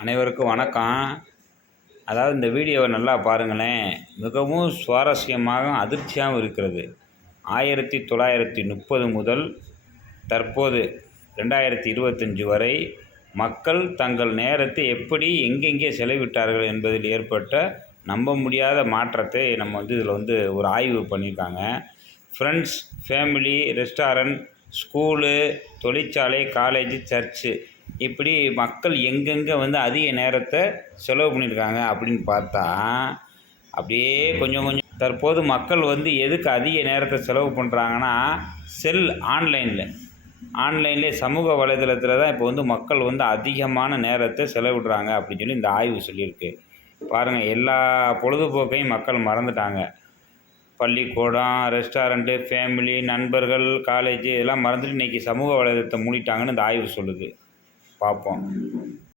அனைவருக்கும் வணக்கம். அதாவது இந்த வீடியோவை நல்லா பாருங்களேன். மிகவும் சுவாரஸ்யமாகவும் அதிர்ச்சியாகவும் இருக்கிறது. 1930 முதல் தற்போது 2025 வரை மக்கள் தங்கள் நேரத்தை எப்படி எங்கெங்கே செலவிட்டார்கள் என்பதில் ஏற்பட்ட நம்ப முடியாத மாற்றத்தை நம்ம இதில் ஒரு ஆய்வு பண்ணியிருக்காங்க. ஃப்ரெண்ட்ஸ், ஃபேமிலி, ரெஸ்டாரண்ட், ஸ்கூலு, தொழிற்சாலை, காலேஜு, சர்ச்சு, இப்படி மக்கள் எங்கெங்கே அதிக நேரத்தை செலவு பண்ணியிருக்காங்க அப்படின்னு பார்த்தா, அப்படியே கொஞ்சம் கொஞ்சம் தற்போது மக்கள் எதுக்கு அதிக நேரத்தை செலவு பண்ணுறாங்கன்னா, ஆன்லைன்லேயே சமூக வலைதளத்தில் தான் இப்போ மக்கள் அதிகமான நேரத்தை செலவிடுறாங்க அப்படின்னு சொல்லி இந்த ஆய்வு சொல்லியிருக்கு. பாருங்கள், எல்லா பொழுதுபோக்கையும் மக்கள் மறந்துட்டாங்க. பள்ளிக்கூடம், ரெஸ்டாரண்ட்டு, ஃபேமிலி, நண்பர்கள், காலேஜு இதெல்லாம் மறந்துட்டு இன்றைக்கி சமூக வலைதளத்தை மூடிட்டாங்கன்னு இந்த ஆய்வு சொல்லுது. பார்ப்போம்.